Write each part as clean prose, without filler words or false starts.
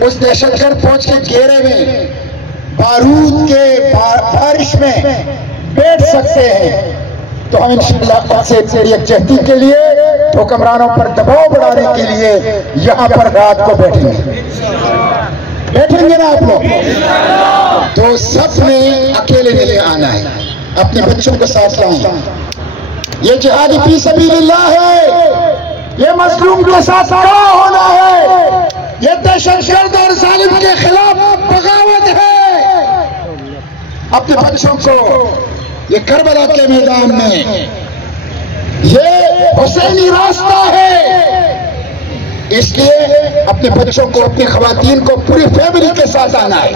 اس دہشت گرد فوج کے گھیرے میں بارود کے بارش میں بیٹھ سکتے ہیں، تو ہم انشاءاللہ سے یکجہتی کے لیے حکمرانوں پر دباؤ بڑھانے کے لیے یہاں پر رات کو بیٹھیں گے نا آپ لوگ؟ تو سب نے اکیلے نہیں آنا ہے، اپنے بچوں کو ساتھ لائیں۔ یہ جہاد فی سبیل اللہ ہے، یہ مظلوم کے ساتھ کھڑا ہونا ہے، یہ دہشت گرد اور ظالم کے خلاف بغاوت ہے۔ اپنے بچوں کو یہ کربلا کے میدان میں یہ حسینی راستہ ہے، اس لیے اپنے بچوں کو، اپنی خواتین کو پوری فیملی کے ساتھ آنا ہے،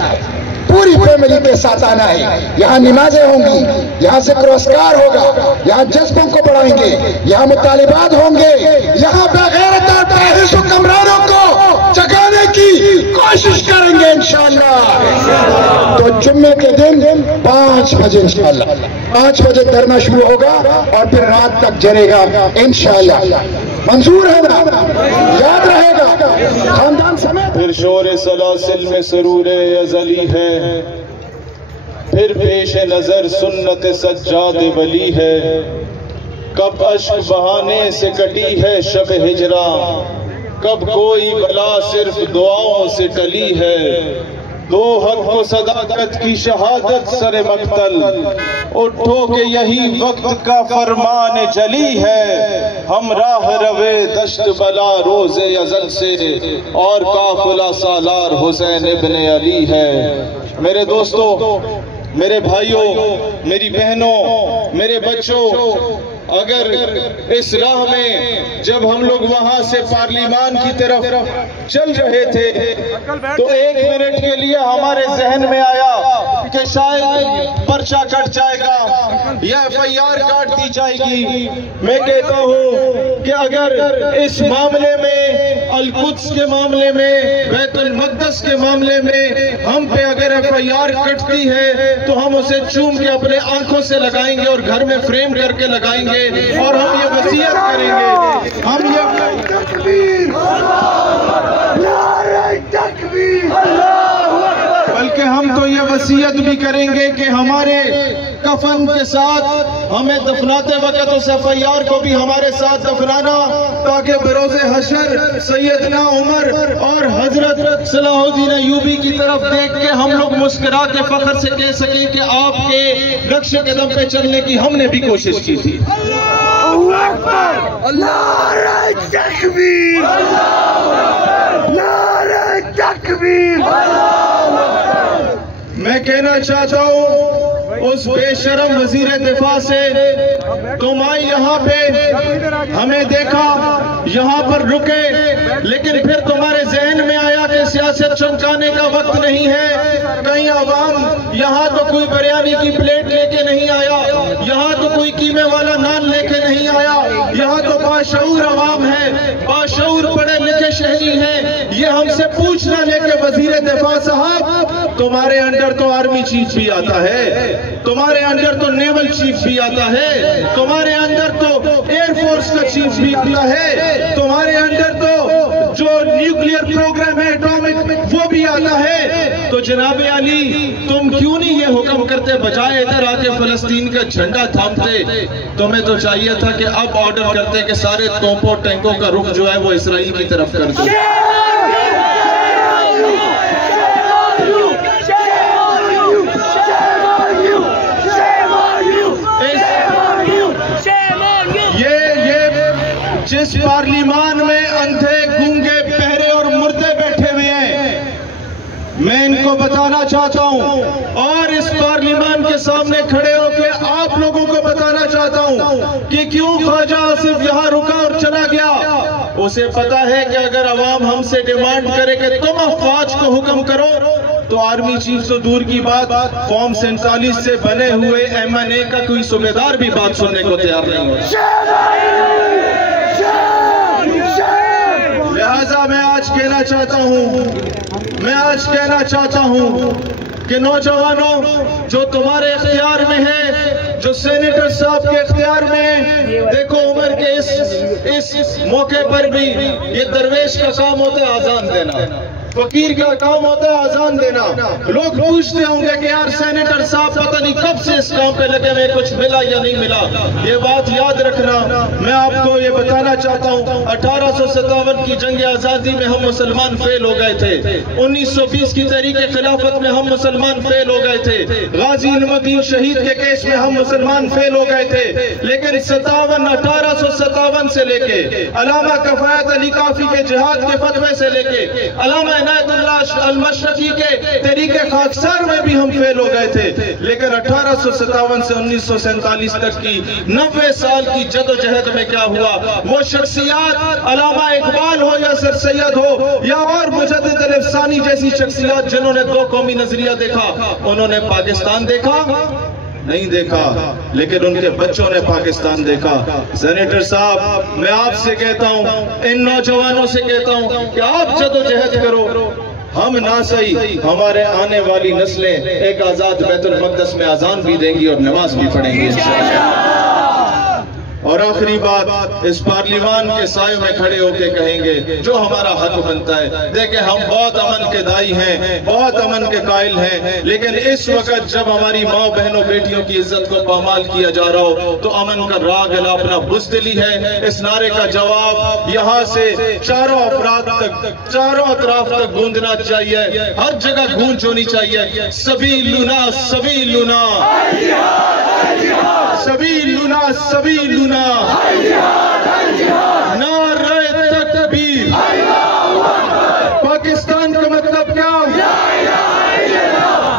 پوری فیملی کے ساتھ آنا ہے۔ یہاں نمازیں ہوں گی، یہاں ذکر و اذکار ہوگا، یہاں جذبوں کو بڑھائیں گے، یہاں مطالبات ہوں گے، یہاں بغیرت اور باعث حکمرانوں کو جگانے کی کوشش کریں گے انشاءاللہ۔ تو جمعے کے دن 5 بجے انشاءاللہ 5 بجے دھرنا شروع ہوگا اور پھر رات تک جرے گا انشاءاللہ۔ منظور ہے نا؟ یاد رہے گا خاندان سمیت۔ پھر شور سلاسل میں سرور ازلی ہے، پھر پیش نظر سنت سجاد ولی ہے، کب اشک بہانے سے کٹی ہے شب ہجراں، کب کوئی بلا صرف دعاؤں سے ٹلی ہے، دو حق و صداقت کی شہادت سر مقتل، اٹھو کہ یہی وقت کا فرمان جلی ہے، ہم راہ روے دشت بلا روز ازل سے، اور قافلہ سالار حسین ابن علی ہے۔ میرے دوستو، میرے بھائیوں، میری بہنوں، میرے بچوں، اگر اس راہ میں جب ہم لوگ وہاں سے پارلیمان کی طرف چل رہے تھے تو 1 منٹ کے لیے ہمارے ذہن میں آیا کہ شاید پرچہ کٹ جائے گا یا FIR کاٹ دی جائے گی۔ میں کہتا ہوں کہ اگر اس معاملے میں، القدس کے معاملے میں، بیت المقدس کے معاملے میں ہم پہ اگر FIR کٹتی ہے تو ہم اسے چوم کے اپنے آنکھوں سے لگائیں گے اور گھر میں فریم کر کے لگائیں گے، اور ہم یہ وصیت کریں گے، ہم یہ بلکہ ہم تو یہ وصیت بھی کریں گے کہ ہمارے کفن کے ساتھ ہمیں دفناتے وقت اس FIR کو بھی ہمارے ساتھ دفنانا، تاکہ بروز حشر سیدنا عمر اور حضرت صلاح الدین ایوبی کی طرف دیکھ کے ہم لوگ مسکرا کے فخر سے کہہ سکیں کہ آپ کے نقش قدم پہ چلنے کی ہم نے بھی کوشش کی تھی۔ نعرہ تکبیر! نعرہ تکبیر! میں کہنا چاہتا ہوں اس بے شرم وزیر دفاع سے، تم آئی یہاں پہ، ہمیں دیکھا، یہاں پر رکے، لیکن پھر تمہارے ذہن میں آیا کہ سیاست چمکانے کا وقت نہیں ہے۔ کہیں عوام یہاں تو کوئی بریانی کی پلیٹ لے کے نہیں آیا، یہاں تو کوئی قیمے والا نان لے کے نہیں آیا، یہاں تو باشعور عوام ہے، باشعور پڑھے لکھے شہری ہیں۔ یہ ہم سے پوچھنا لے کے وزیر دفاع صاحب، تمہارے انڈر تو آرمی چیف بھی آتا ہے، تمہارے انڈر تو نیول چیف بھی آتا ہے، تمہارے اندر تو ایئر فورس کا چیف بھی آتا ہے، تمہارے اندر تو جو نیوکلیئر پروگرام ہے ایٹامک وہ بھی آتا ہے۔ تو جناب علی، تم کیوں نہیں یہ حکم کرتے، بجائے ادھر آ کے فلسطین کا جھنڈا تھامتے؟ تمہیں تو چاہیے تھا کہ اب آرڈر کرتے کہ سارے توپوں ٹینکوں کا رخ جو ہے وہ اسرائیل کی طرف کر دو۔ جس پارلیمان میں اندھے، گونگے، بہرے اور مردے بیٹھے ہوئے ہیں، میں ان کو بتانا چاہتا ہوں، اور اس پارلیمان کے سامنے کھڑے ہو کے آپ لوگوں کو بتانا چاہتا ہوں کہ کیوں خواجہ صرف یہاں رکا اور چلا گیا۔ اسے پتا ہے کہ اگر عوام ہم سے ڈیمانڈ کرے کہ تم افواج کو حکم کرو تو آرمی چیف تو دور کی بات، فارم 47 سے بنے ہوئے MNA کا کوئی صوبیدار بھی بات سننے کو تیار نہیں ہوتا۔ لہذا میں آج کہنا چاہتا ہوں کہ نوجوانوں، جو تمہارے اختیار میں ہے، جو سینیٹر صاحب کے اختیار میں ہے، دیکھو عمر کے اس موقع پر بھی یہ درویش کا کام ہوتا ہے آزان دینا، فقیر کا کام ہوتا ہے آزان دینا. لوگ پوچھتے ہوں گے کہ یار سینیٹر صاحب پتہ نہیں کب سے اس کام پہ لگے ہوئے، کچھ ملا یا نہیں ملا. یہ بات یاد رکھنا. میں آپ کو یہ بتانا چاہتا ہوں 1857 کی جنگ آزادی میں ہم مسلمان فیل ہو گئے تھے. 1920 کی تحریک خلافت میں ہم مسلمان فیل ہو گئے تھے. غازی علم الدین شہید کے کیس میں ہم مسلمان فیل ہو گئے تھے. لیکن 1857 سے لے کے علامہ کفایت علی کافی کے جہاد کے فتوے سے لے کے علامہ عنایت اللہ المشرقی کے تحریک خاکسار میں بھی ہم فیل ہو گئے تھے. لیکن 1857 سے 1947 تک کی 90 سال کی جد و جہد میں کیا ہوا؟ وہ شخصیات علامہ اقبال ہو یا سر سید ہو یا اور مجدد الافسانی جیسی شخصیات جنہوں نے دو قومی نظریہ دیکھا، انہوں نے پاکستان دیکھا نہیں دیکھا، لیکن ان کے بچوں نے پاکستان دیکھا. سینیٹر صاحب میں آپ سے کہتا ہوں، ان نوجوانوں سے کہتا ہوں کہ آپ جد و جہد کرو. ہم نہ صحیح، ہمارے آنے والی نسلیں ایک آزاد بیت المقدس میں اذان بھی دیں گی اور نماز بھی پڑھیں گی انشاءاللہ. اور آخری بات اس پارلیمان کے سائے میں کھڑے ہو کے کہیں گے جو ہمارا حق بنتا ہے. دیکھیں ہم بہت امن کے دائی ہیں، بہت امن کے قائل ہیں، لیکن اس وقت جب ہماری ماں بہنوں بیٹیوں کی عزت کو پامال کیا جا رہا ہو تو امن کا راگ الاپنا بزدلی ہے. اس نعرے کا جواب یہاں سے چاروں افراد تک، چاروں اطراف تک گونجنا چاہیے، ہر جگہ گونج ہونی چاہیے. سبیلنا سبیلنا سبیلنا سبیلنا نعرہ تکبیر. پاکستان کا مطلب کیا؟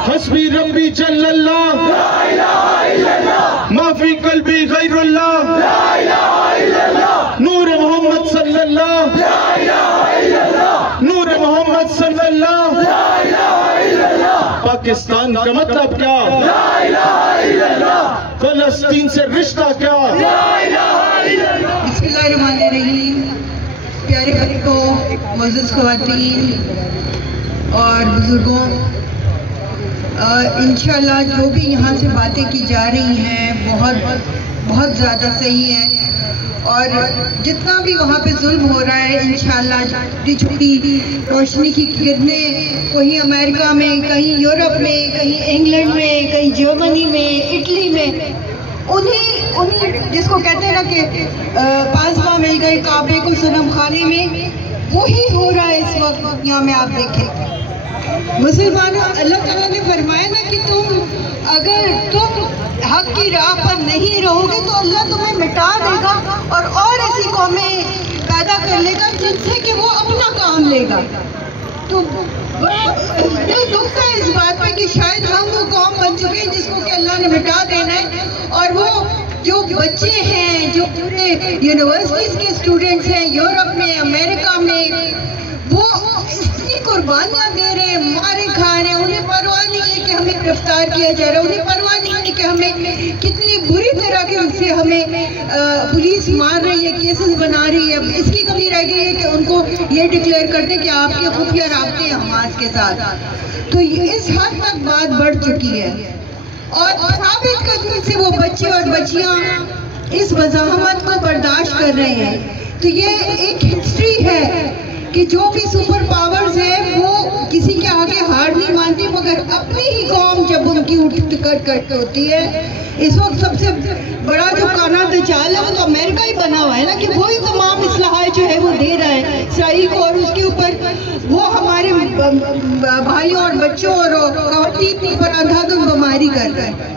حسبی ربی جل اللہ، ما فی قلبی غیر اللہ، نور محمد صلی اللہ، نور محمد صلی اللہ. پاکستان کا مطلب کیا؟ فلسطین سے رشتہ کیا؟ بسم اللہ الرحمن الرحیم. پیارے بچوں، معزز خواتین اور بزرگوں، انشاءاللہ جو بھی یہاں سے باتیں کی جا رہی ہیں بہت زیادہ صحیح ہیں، اور جتنا بھی وہاں پہ ظلم ہو رہا ہے انشاءاللہ چھوٹی چھوٹی روشنی کی کرنیں کہیں امریکہ میں، کہیں یورپ میں، کہیں انگلینڈ میں، کہیں جرمنی میں، اٹلی میں، انہیں جس کو کہتے ہیں نا کہ پاسباں مل گئے کعبے کو صنم خانے میں، وہی ہو رہا ہے اس وقت یہاں میں. آپ دیکھیں مسلمانوں، اللہ تعالیٰ نے فرمایا نا کہ اگر تم حق کی راہ پر نہیں رہو گے تو اللہ تمہیں مٹا دے گا اور ایسی قومیں پیدا کر لے گا جن سے کہ وہ اپنا کام لے گا. تو دکھ ہے اس بات پہ کہ شاید ہم وہ قوم بن چکے ہیں جس کو کہ اللہ نے مٹا دینا ہے. اور وہ جو بچے ہیں جو پورے یونیورسٹیز کے اسٹوڈنٹس ہیں یورپ میں، امریکہ میں، وہ اتنی قربانیاں دے رہے ہیں، مارے کھا رہے ہیں. انہیں پرواہ نہیں ہے کہ ہمیں گرفتار کیا جا رہا ہے، انہیں پرواہ نہیں ہے کہ ہمیں کتنی بری طرح کے ان سے ہمیں پولیس مار رہی ہے، کیسز بنا رہی ہے. اس کی کمی رہ گئی ہے کہ ان کو یہ ڈکلیئر کر دیں کہ آپ کے خفیہ رابطے ہیں حماس کے ساتھ. تو اس حد تک بات بڑھ چکی ہے، اور ثابت قدمی سے وہ بچے اور بچیاں اس مزاحمت کو برداشت کر رہے ہیں. تو یہ ایک ہسٹری ہے کہ جو بھی سپر پاورز ہیں وہ کسی کے آگے ہار نہیں مانتی، مگر اپنی ہی قوم جب ان کی اٹھ ہوتی ہے. اس وقت سب سے بڑا جو کانا دجال ہے وہ تو امریکہ ہی بنا ہوا ہے نا، کہ وہی تمام اصلاحات جو ہے وہ دے رہا ہے اسرائیل کو، اور اس کے اوپر وہ ہمارے بھائیوں اور بچوں اور خواتین پر اندھادھند بماری کر رہا ہے.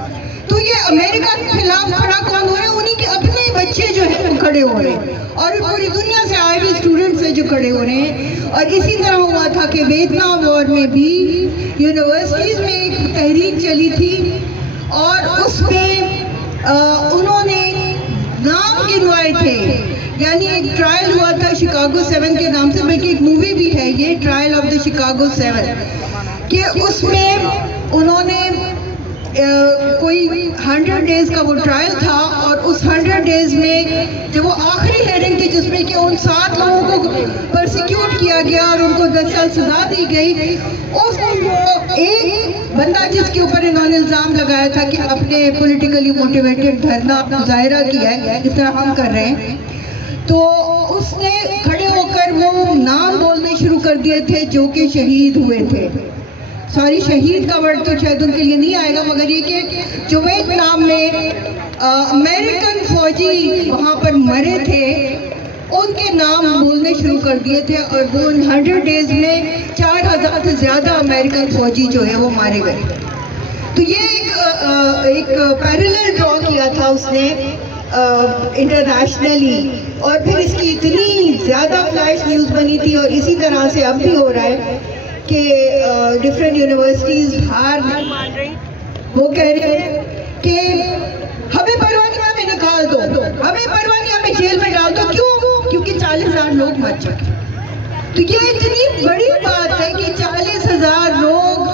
تو یہ امریکہ کے خلاف کھڑا کون ہو رہے ہیں؟ انہی کے اپنے بچے جو ہیں وہ کھڑے ہو رہے ہیں، اور پوری دنیا سے آئے ہوئے اسٹوڈنٹس ہیں جو کھڑے ہو رہے ہیں. اور اسی طرح ہوا تھا کہ ویتنام وار میں بھی یونیورسٹیز میں ایک تحریک چلی تھی، اور اس میں انہوں نے نام گنوائے تھے. یعنی ایک ٹرائل ہوا تھا شکاگو 7 کے نام سے، بلکہ ایک مووی بھی ہے یہ ٹرائل آف دا شکاگو 7، کہ اس میں انہوں نے کوئی 100 ڈیز کا وہ ٹرائل تھا، اور اس 100 ڈیز میں جب وہ آخری ہیئرنگ تھی جس میں کہ ان 7 لوگوں کو پرسیکیوٹ کیا گیا اور ان کو 10 سال سزا دی گئی، اس ایک بندہ جس کے اوپر انہوں نے الزام لگایا تھا کہ اپنے پولیٹیکلی موٹیویٹڈ دھرنا مظاہرہ کیا ہے جس طرح ہم کر رہے ہیں، تو اس نے کھڑے ہو کر وہ نام بولنے بولنے شروع کر دیے تھے جو کہ شہید ہوئے تھے. سوری شہید کا ورڈ تو شاید ان کے لیے نہیں آئے گا، مگر یہ کہ جوید نام میں امریکن فوجی وہاں پر مرے تھے، ان کے نام بولنے شروع کر دیے تھے، اور وہ 100 ڈیز میں 4000 سے زیادہ امریکن فوجی جو ہے وہ مارے گئے. تو یہ ایک پیرلل ڈرا کیا تھا اس نے انٹرنیشنلی، اور پھر اس کی اتنی زیادہ فلیش نیوز بنی تھی، اور اسی طرح سے اب بھی ہو رہا ہے کہ ڈفرینٹ یونیورسٹیز باہر وہ کہہ رہے ہیں کہ ہمیں پروانیہ میں نکال دو، ہمیں پروانیہ میں جیل میں ڈال دو. کیوں؟ کیونکہ 40,000 لوگ مر چکے. تو یہ اتنی بڑی بات ہے کہ 40,000 لوگ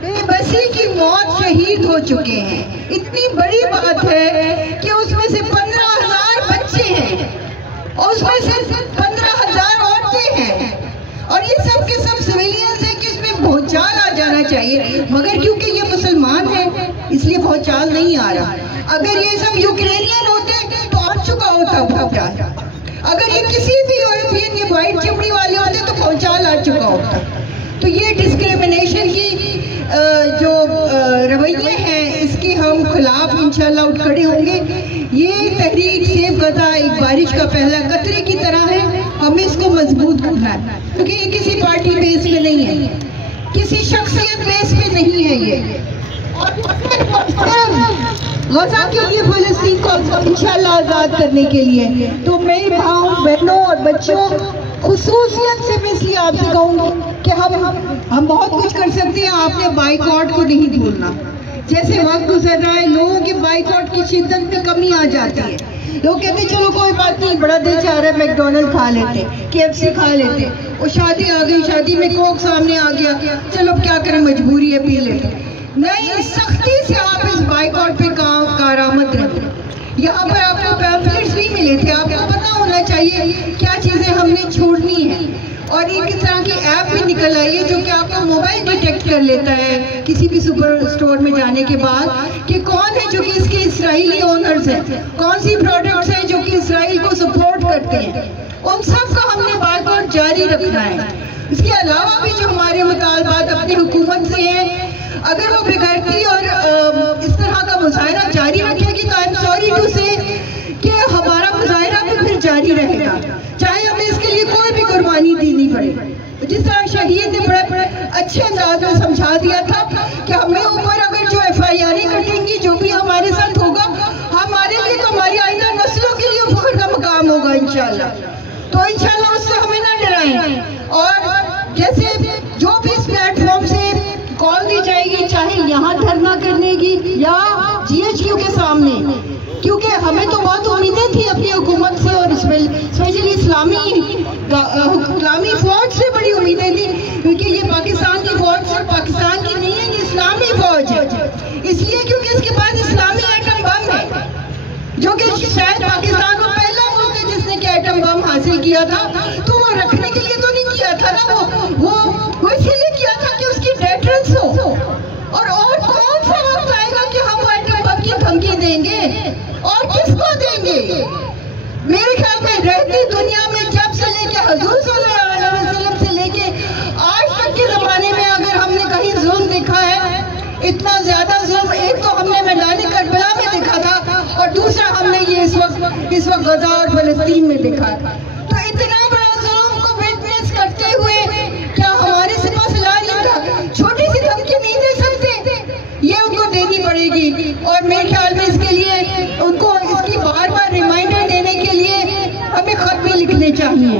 بے بسی کی موت شہید ہو چکے ہیں. اتنی بڑی بات ہے کہ اس میں سے 15,000 بچے ہیں، اور اس میں سے 15,000 عورتیں ہیں، اور یہ سب کے سب سویلینز ہیں کہ اس میں بھونچال آ جانا چاہیے، مگر کیونکہ یہ مسلمان ہیں اس لیے بھونچال نہیں آ رہا. اگر یہ سب یوکرینین ہوتے تو آ چکا ہوتا بھونچال. اگر یہ کسی بھی یورپین یہ وائٹ چمڑی والے ہوتے تو بھونچال آ چکا ہوتا. تو یہ ڈسکریمنیشن کی جو رویے ہیں اس کے ہم خلاف انشاءاللہ اٹھ کھڑے ہوں گے. یہ تحریک سیف غزہ ایک بارش کا پہلا قطرے کی طرح ہے، ہمیں اس کو مضبوط کرنا ہے، کیونکہ یہ کسی پارٹی بیس پہ نہیں ہے، کسی شخصیت بیس پہ نہیں ہے. یہ غزہ کے لیے، فلسطین کو انشاءاللہ آزاد کرنے کے لیے. تو میری بھاؤں بہنوں اور بچوں، خصوصیت سے میں اس لیے آپ سے کہوں گا کہ ہم بہت کچھ کر سکتے ہیں. آپ نے بائیکاٹ کو نہیں بھولنا. جیسے وقت گزر رہا ہے لوگوں کے بائیکاٹ کی شدت میں کمی آ جاتی ہے. لوگ کہتے ہیں چلو کوئی بات نہیں، بڑا دل چاہ رہا ہے میکڈونلڈ کھا لیتے، KFC کھا لیتے، اور شادی آ گئی، شادی میں کوک سامنے آ گیا، چلو اب کیا کریں مجبوری ہے پی لیتے. نہیں، سختی سے آپ اس بائیکاٹ پہ کارآمد رہیں. یہاں پر آپ کو پیمفلیٹس بھی ملے تھے، آپ کو پتا ہونا چاہیے کیا چیزیں ہم نے چھوڑنی ہیں. اور ایک اس طرح کی ایپ بھی نکل آئی ہے جو کہ آپ کا موبائل ڈیٹیکٹ کر لیتا ہے کسی بھی سپر اسٹور میں جانے کے بعد کہ کون ہے جو کہ اس کے اسرائیلی اونرز ہیں، کون سی پروڈکٹس ہیں جو کہ اسرائیل کو سپورٹ کرتے ہیں. ان سب کا ہم نے بائیکاٹ جاری رکھنا ہے. اس کے علاوہ بھی جو ہمارے مطالبات اپنی حکومت سے ہیں، اگر وہ بگڑتی اور اس طرح کا مظاہرہ جاری رکھے گی تو I'm sorry to say کہ ہمارا مظاہرہ بھی پھر جاری رہے گا، چاہے ہمیں اس کے لیے کوئی بھی قربانی دینی پڑے. جس طرح شہید نے بڑے اچھے انداز میں سمجھا دیا تھا کہ ہمیں اوپر اگر جو FIR کٹیں گی، جو بھی ہمارے ساتھ ہوگا، ہمارے لیے تو ہماری آئندہ نسلوں کے لیے فخر کا مقام ہوگا انشاءاللہ. تو انشاءاللہ اس سے ہمیں نہ ڈرائیں. اور جیسے جو بھی اس پلیٹ فارم سے کال دی جائے گی، چاہے یہاں دھرنا کرنے کی یا GHQ کے سامنے، کیونکہ ہمیں تو بہت امیدیں تھی اپنی حکومت سے، اور اسپیشلی اسلامی فوج سے بڑی امیدیں تھی، کیونکہ یہ پاکستان کی فوج صرف پاکستان کی نہیں ہے، یہ اسلامی فوج ہے. اس لیے کیونکہ اس کے پاس اسلامی ایٹم بم ہے، جو کہ شاید پاکستان کو پہلا ملک ہے جس نے کہ ایٹم بم حاصل کیا تھا. تو وہ رکھنے کے لیے تو نہیں کیا تھا نا، وہ اسی لیے کیا تھا کہ اس کی ڈیٹرنس ہو. اور کون سا وقت آئے گا کہ ہم ایٹم بم کی دھمکی دیں گے، اور کس کو دیں گے؟ میرے خیال میں رہتی دنیا میں جب سے لے کے حضور صلی اللہ علیہ وسلم سے لے کے آج تک کے زمانے میں اگر ہم نے کہیں ظلم دیکھا ہے، اتنا زیادہ ظلم ایک تو ہم نے میدان کربلا میں دیکھا تھا، اور دوسرا ہم نے یہ اس وقت غزہ اور فلسطین میں دیکھا تھا. تو اتنا بڑا ظلم کو وٹنس کرتے ہوئے کیا ہمارے سے پاس علاج نہیں تھا؟ چھوٹی سی دھمکی نہیں دے سکتے، یہ ان کو دینی پڑے گی. اور میرے خیال میں اس کے لیے ان کو اس کی بار بار ریمائنڈر دینے کے لیے ہمیں خط بھی لکھنے چاہیے.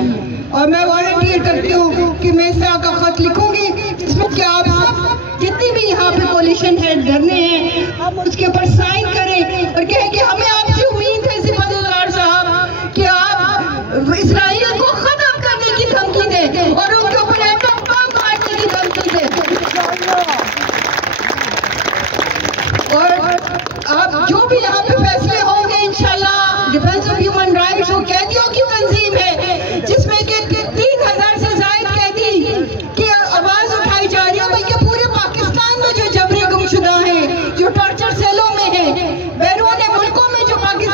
اور میں والنٹیئر کرتی ہوں کہ میں اس طرح کا خط لکھوں گی جس میں کہ آپ سب جتنی بھی یہاں پہ کولیشن ہیڈ دھرنے ہیں، ہم اس کے اوپر سائن کریں اور کہیں کہ ہمیں آپ سے امید ہے صفت اللہ صاحب کہ آپ اسرائیل کو ختم کرنے کی دھمکی دیں اور ان کے اوپر ایٹم بم مارنے کی دھمکی دیں. اور آپ جو بھی یہاں پہ فیصلے ہوں گے انشاءاللہ، ڈیفنس آف ہیومن رائٹس وہ قیدیوں کی تنظیم ہے جس میں کہ 3000 سے زائد قیدی کی آواز اٹھائی جا رہی ہے، بلکہ پورے پاکستان میں جو جبری گمشدہ ہیں، جو ٹارچر سیلوں میں ہیں، بیرون ملکوں میں جو پاکستان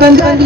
15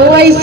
OIC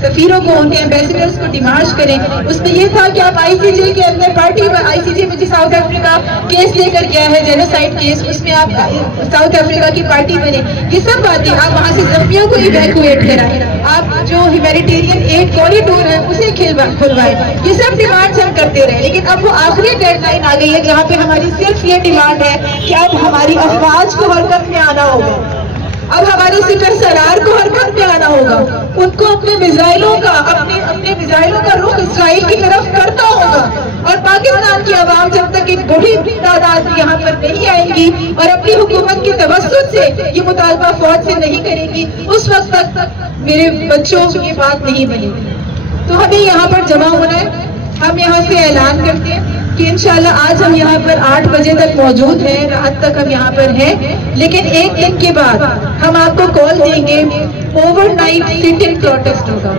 سفیروں کو، ان کے ایمبیسڈرز کو ڈیمارش کریں. اس میں یہ تھا کہ آپ آئی سی جے کے اندر پارٹی میں، آئی سی جے میں ساؤتھ افریقہ کیس لے کر گیا ہے، جینوسائیڈ کیس، اس میں آپ ساؤتھ افریقہ کی پارٹی بنے. یہ سب باتیں آپ وہاں سے زمبیا کو ایویکویٹ کرائیں، آپ جو ہیومینیٹیرین ایڈ کوریڈور ہے اسے کھلوائیں. یہ سب ڈیمانڈز ہم کرتے رہے، لیکن اب وہ آخری ڈیڈ لائن آ گئی ہے جہاں پہ ہماری صرف یہ ڈیمانڈ ہے کہ اب ہماری افواج کو حرکت میں آنا ہوگا، اب ہمارے سپر سالار کو حرکت میں آنا ہوگا، ان کو اپنے میزائلوں کا رخ اسرائیل کی طرف کرنا ہوگا. اور پاکستان کی عوام جب تک ایک بڑی تعداد یہاں پر نہیں آئے گی اور اپنی حکومت کے توسط سے یہ مطالبہ فوج سے نہیں کرے گی، اس وقت تک میرے بچوں یہ بات نہیں بنے گی. تو ہمیں یہاں پر جمع ہونا ہے. ہم یہاں سے اعلان کرتے ہیں کہ انشاءاللہ آج ہم یہاں پر 8 بجے تک موجود ہیں، رات تک ہم یہاں پر ہیں، لیکن ایک دن کے بعد ہم آپ کو کال دیں گے، اوور نائٹ سٹنگ پروٹیسٹ ہوگا،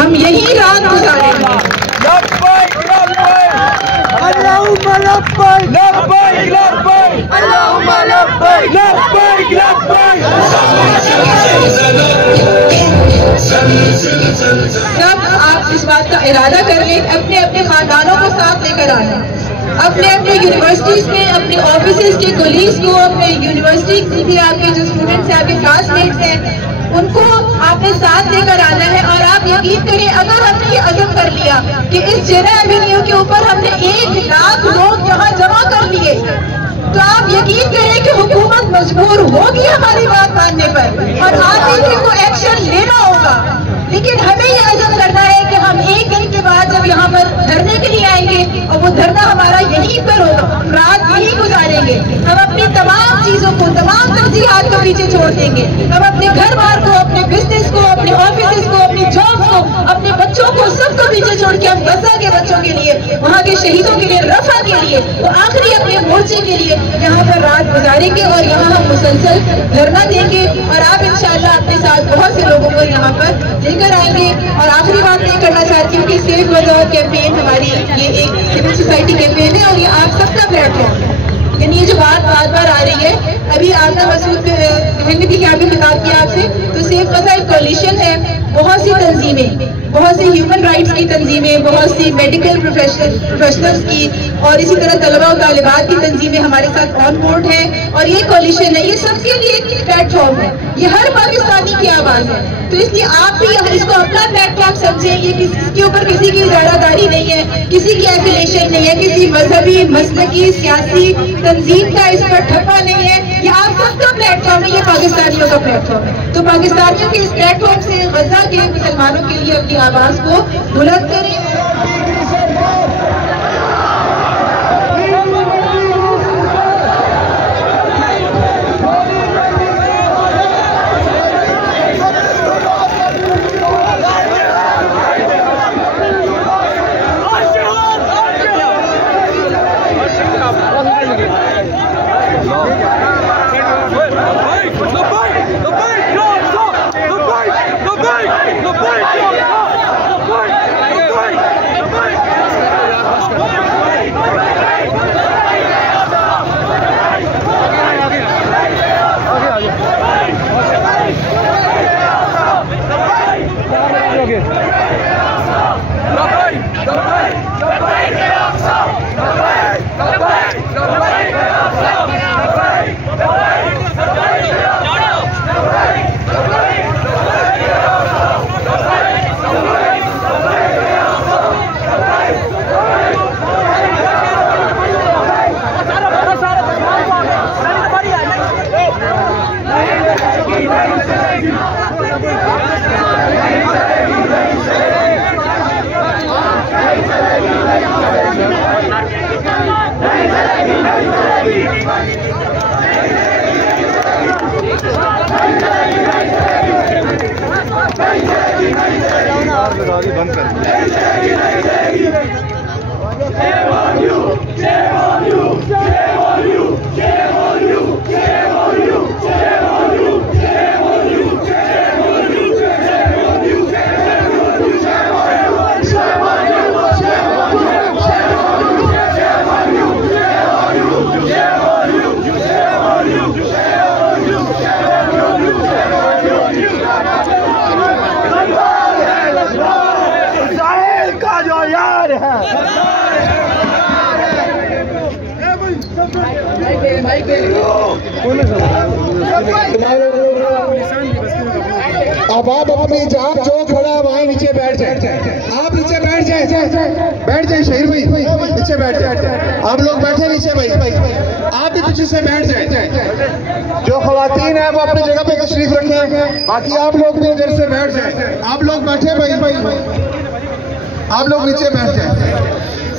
ہم یہی رات گزاریں گے. جب آپ اس بات کا ارادہ کر لیں، اپنے اپنے خاندانوں کو ساتھ لے کر آنا، اپنے اپنے یونیورسٹیز میں اپنے آفیسز کے کولیگز کو، اپنے یونیورسٹی سے بھی آپ کے جو اسٹوڈنٹس ہیں، آپ کے کلاس میٹس ہیں، ان کو آپ نے ساتھ لے کر آنا ہے. اور آپ یقین کریں، اگر ہم نے یہ عزم کر لیا کہ اس جینا ایوینیو کے اوپر ہم نے 1 لاکھ لوگ یہاں جمع کر لیے، تو آپ یقین کریں کہ حکومت مجبور ہوگی ہماری بات ماننے پر، اور آپ کو ایکشن لینا ہوگا. لیکن ہمیں یہ عزم کرنا ہے کہ ہم ایک دن کے بعد جب یہاں پر دھرنے کے لیے آئیں گے، اور وہ دھرنا ہمارا یہیں پر ہوگا، رات یہیں گزاریں گے. ہم اپنی تمام چیزوں کو، تمام ترجیحات کو پیچھے چھوڑ دیں گے. ہم اپنے گھر بار کو، اپنے بزنس کو، اپنے آفیسز کو، اپنی جابس کو، اپنے بچوں کو، سب کو پیچھے چھوڑ کے ہم غزہ کے بچوں کے لیے، وہاں کے شہیدوں کے لیے، رفح کے لیے، تو آخری اپنے مورچے کے لیے یہاں پر رات گزاریں گے. اور یہاں ہم مسلسل دھرنا دیں گے، اور آپ انشاءاللہ اپنے ساتھ بہت سے لوگوں کو یہاں پر لے کر آئیں گے. اور آخری بات یہ کرنا چاہتی ہوں کہ سیف غزہ کیمپین ہماری یہ ایک سول سوسائٹی کیمپین ہے، اور یہ آپ سب کا پلیٹ فارم ہے. یعنی یہ جو بات بار آ رہی ہے، ابھی آقا مسعود ہند بھی کیا بھی خطاب کیا آپ سے، تو سیف غزہ ایک کولیشن ہے. بہت سی تنظیمیں، بہت سی ہیومن رائٹس کی تنظیمیں، بہت سی میڈیکل پروفیشنلز کی، اور اسی طرح طلبہ و طالبات کی تنظیمیں ہمارے ساتھ آن بورڈ ہیں. اور یہ کولیشن ہے، یہ سب کے لیے ایک پلیٹ فارم ہے، یہ ہر پاکستانی کی آواز ہے. تو اس لیے آپ بھی اس کو اپنا پلیٹ فارم سمجھیں. یہ اس کے اوپر کسی کی اجارہ داری نہیں ہے، کسی کی ایفیلیشن نہیں ہے، کسی مذہبی، مسلکی، سیاسی تنظیم کا اس پر ٹھپا نہیں ہے. یہ آپ سب کا پلیٹ فارم ہے، یہ پاکستانیوں کا پلیٹ فارم ہے. تو پاکستانیوں کے اس پلیٹ فارم سے غزہ کے مسلمانوں کے لیے اپنی آواز کو بلند کریں. بند کر Bye. اب آپ اپنی جہاں جو کھڑا ہے وہاں نیچے بیٹھ جائیں. آپ نیچے بیٹھ جائیں شہیر بھائی, نیچے بیٹھ جائیں. آپ لوگ بیٹھے نیچے بھائی, آپ بھی پیچھے سے بیٹھ جائیں. جو خواتین ہیں وہ اپنی جگہ پہ تشریف رکھیں, باقی آپ لوگ بھی ادھر سے بیٹھ جائیں. آپ لوگ بیٹھے بھائی, آپ لوگ نیچے بیٹھ جائیں.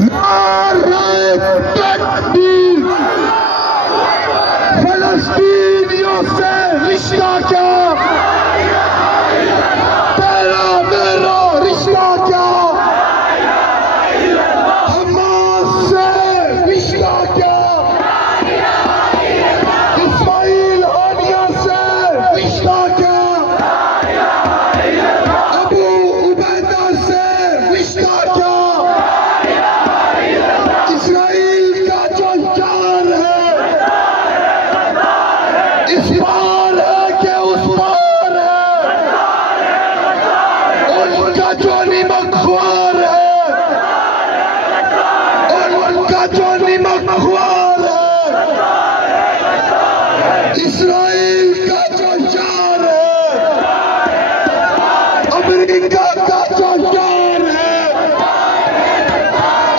نعرہ تکبیر, فلسطینیوں سے رشتہ کیا, تیرا میرا رشتہ کیا, حماس سے رشتہ کیا, اسماعیل ہانیہ سے رشتہ کیا, ابو عبیدہ سے رشتہ کیا, اسرائیل کا جو جان ہے اس پار ہے کہ اس پار ہے, ان کا جو نمک خوار ہے, ان کا جو نمک خوار ہے, اسرائیل کا جو جان ہے, امریکہ کا جو جان ہے,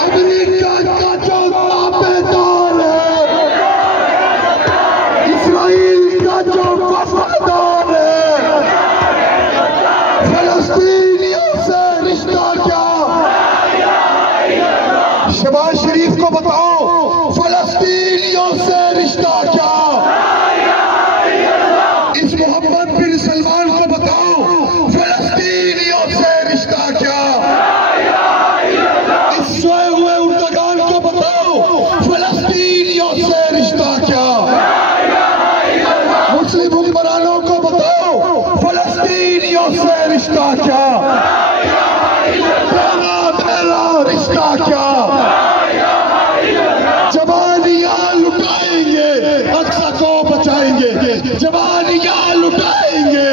امریکہ کا جو تابعدار ہے, اسرائیل کا جو وفادار ہے, فلسطینیوں سے رشتہ کیا. شہباز شریف کو بتاؤ فلسطینیوں سے رشتہ کیا. اس محمد بن سلمان کو بتاؤ فلسطینیوں سے رشتہ کیا. اس سوئے ہوئے اردگان کو بتاؤ فلسطینیوں سے رشتہ کیا. مسلم حکمرانوں کو بتاؤ فلسطینیوں سے رشتہ کیا. تیرا میرا رشتہ کیا. جوانیاں لٹائیں گے اقصی کو بچائیں گے, جوانیاں لٹائیں گے,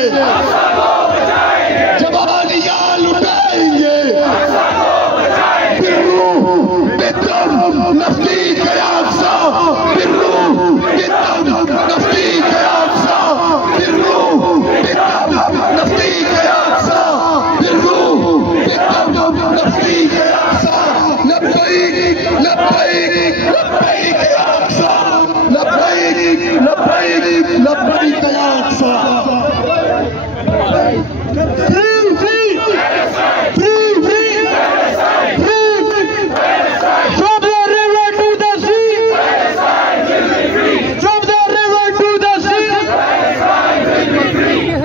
جوانیاں لٹائیں گے. بالروح بالدم نفدیک یا اقصی, بالروح بالدم نفدیک یا اقصی, بالروح بالدم نفدیک یا اقصی, بالروح بالدم نفدیک یا اقصی. لبیک لبیک لبیک یا اقصی, لبیک لبیک لبیک یا اقصی. Free, free, free, free, free, from the river to the sea, from the river to the sea,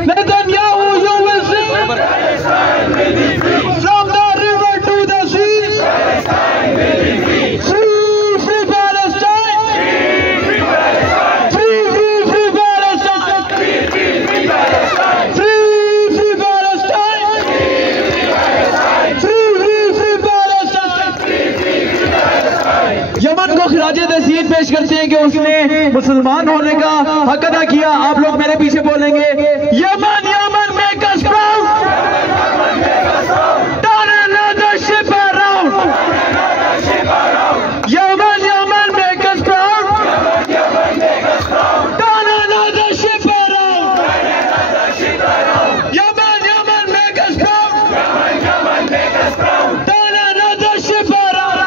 Netanyahu you will see, from the river to the sea, free, free Palestine, free, free, free Palestine, free, free Palestine, free, free Palestine, یمن کو خراج تحسین پیش کرتے ہیں کہ اس نے مسلمان ہونے کا حق ادا کیا. آپ لوگ میرے پیچھے بولیں گے یمن یمن make us proud, turn another ship around, یمن یمن make us proud, turn another ship around, یمن یمن make us proud, turn another ship around.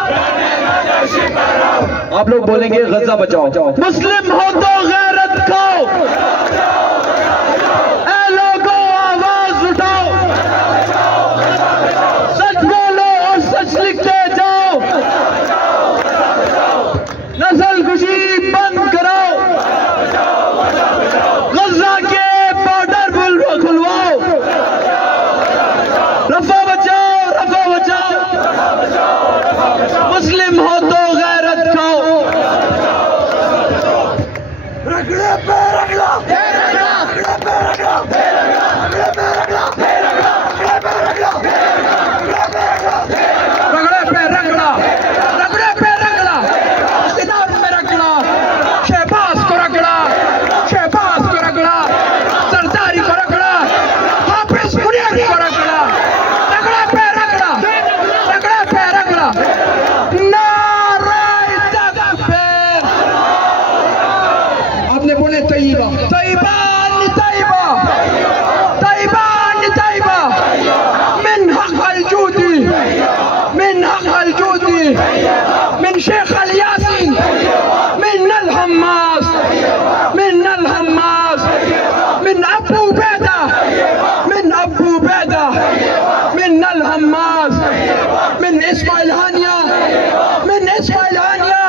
آپ لوگ بولیں گے غزہ بچاؤ. مسلم ہو تو غیرت کھاؤ, اے لوگوں آواز اٹھاؤ, سچ بولو اور سچ لکھتے جاؤ, نسل کشی بند کراؤ, غزہ کے بارڈر کھلواؤ, رفع بچاؤ رفع بچاؤ, مسلم ہو تو غیرت کھاؤ. رگڑے پہ رگڑا من أبو عبيدة من أبو عبيدة من الهماس من إسماعيل هانية من إسماعيل هانية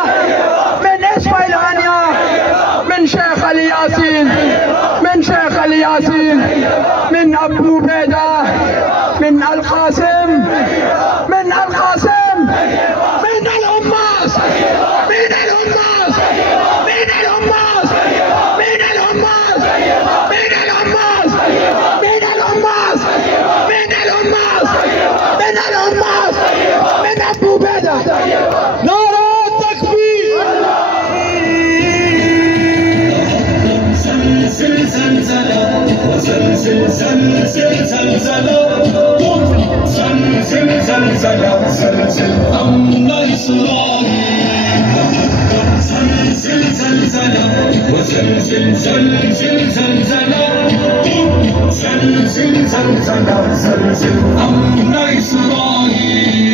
من إسماعيل هانية من شيخ علي ياسين من شيخ علي ياسين من أبو عبيدة من القاسم من القاسم من الهماس من الهماس من الهماس من الهماس من الهماس من الهماس من الهماس من الهماس من أبو عبيدة. نعرة تكبير. زلزل زلزلة وزلزل زلزل زلزلة زلزل زلزلة زلزل أمر إسرائيل زلزل زلزلة وزلزل زلزل زلزلة زلزل زلزلة زلزل أمر إسرائيل